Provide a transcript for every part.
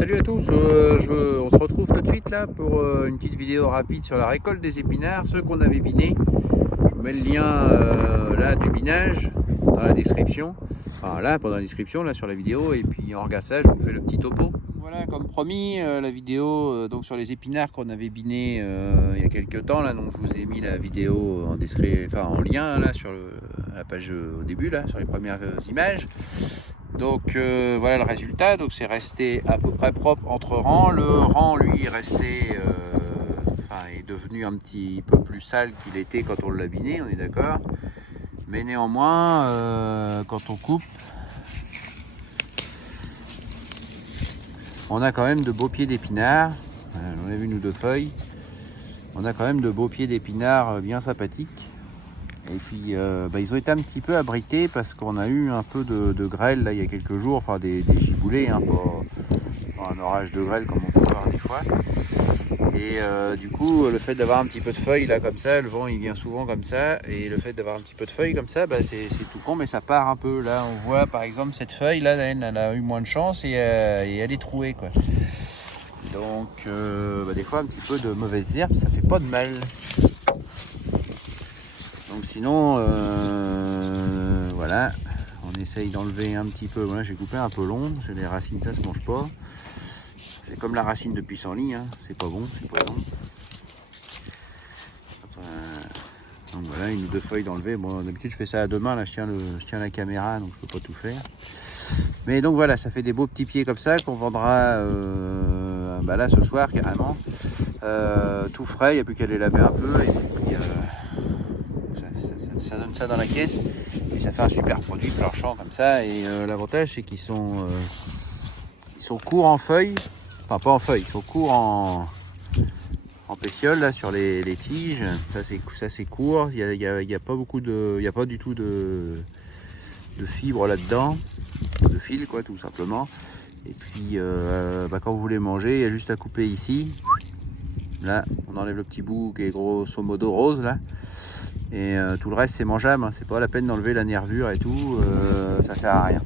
Salut à tous, on se retrouve tout de suite là pour une petite vidéo rapide sur la récolte des épinards, ceux qu'on avait binés. Je vous mets le lien là du binage dans la description, enfin là pendant la description là sur la vidéo, et puis on regarde ça, je vous fais le petit topo. Voilà, comme promis, la vidéo donc sur les épinards qu'on avait binés il y a quelques temps là, donc je vous ai mis la vidéo en description, enfin en lien là sur la page au début là, sur les premières images. Donc voilà le résultat, donc c'est resté à peu près propre entre rangs. Le rang lui est resté, est devenu un petit peu plus sale qu'il était quand on l'a biné, on est d'accord. Mais néanmoins, quand on coupe, on a quand même de beaux pieds d'épinards. J'en ai vu une ou deux feuilles. On a quand même de beaux pieds d'épinards bien sympathiques. Et puis ils ont été un petit peu abrités parce qu'on a eu un peu de grêle là il y a quelques jours, enfin des giboulées, hein, pas un orage de grêle comme on peut voir des fois. Et du coup le fait d'avoir un petit peu de feuilles là comme ça, le vent il vient souvent comme ça, et le fait d'avoir un petit peu de feuilles comme ça, c'est tout con, mais ça part un peu. Là on voit par exemple cette feuille là, elle a eu moins de chance et elle est trouée quoi. Donc des fois un petit peu de mauvaises herbes, ça fait pas de mal. Donc sinon, voilà, on essaye d'enlever un petit peu. Voilà, j'ai coupé un peu long, parce que les racines ça se mange pas. C'est comme la racine de pissenlit, hein. C'est pas bon, c'est poison. Donc voilà, une ou deux feuilles d'enlever. Bon, d'habitude je fais ça à deux mains, là je tiens la caméra, donc je peux pas tout faire. Mais donc voilà, ça fait des beaux petits pieds comme ça qu'on vendra là ce soir carrément. Tout frais, il n'y a plus qu'à les laver un peu, et puis ça donne ça dans la caisse et ça fait un super produit planchant comme ça. Et l'avantage c'est qu'ils sont courts en feuilles, enfin pas en feuilles, ils sont courts en pétiole là sur les tiges. Ça c'est court, il y a pas beaucoup de, il y a pas du tout de fibres là dedans, de fil quoi tout simplement. Et puis quand vous voulez manger, il y a juste à couper ici. Là on enlève le petit bout qui est grosso modo rose là. Et tout le reste c'est mangeable, hein. C'est pas la peine d'enlever la nervure et tout, ça sert à rien.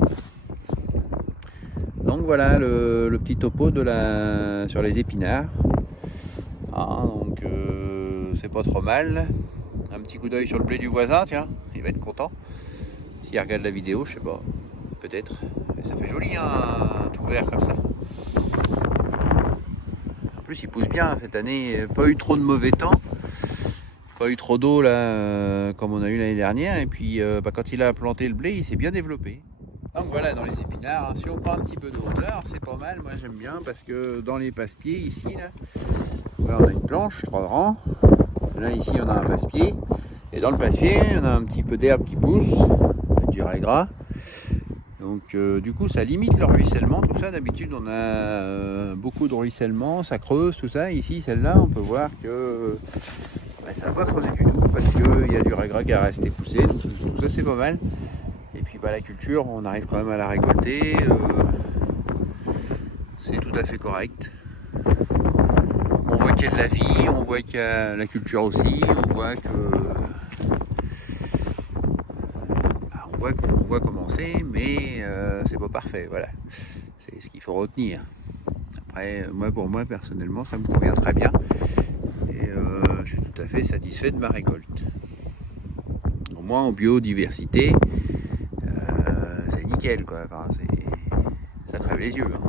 Donc voilà le petit topo sur les épinards. Donc c'est pas trop mal. Un petit coup d'œil sur le blé du voisin, tiens, il va être content. S'il regarde la vidéo, je sais pas, peut-être. Mais ça fait joli, hein, tout vert comme ça. En plus il pousse bien cette année, pas eu trop de mauvais temps. Pas eu trop d'eau là comme on a eu l'année dernière, et puis quand il a planté le blé il s'est bien développé. Donc voilà, dans les épinards, hein, si on prend un petit peu de hauteur c'est pas mal, moi j'aime bien, parce que dans les passe-pieds ici là, voilà, on a une planche, 3 rangs, là ici on a un passe-pied, et dans le passe-pied on a un petit peu d'herbe qui pousse, avec du raies-gras. Donc du coup ça limite le ruissellement, tout ça. D'habitude on a beaucoup de ruissellement, ça creuse tout ça. Ici celle-là on peut voir que ça va pas creuser du tout, parce qu'il y a du raies-gras qui a resté poussé, donc tout ça c'est pas mal. Et puis la culture on arrive quand même à la récolter, c'est tout à fait correct. On voit qu'il y a de la vie, on voit qu'il y a la culture aussi, on voit qu'on voit commencer, mais c'est pas parfait, voilà. C'est ce qu'il faut retenir. Après, pour moi personnellement, ça me convient très bien. Et je suis tout à fait satisfait de ma récolte. Au moins en biodiversité, c'est nickel quoi. Enfin, ça crève les yeux, hein.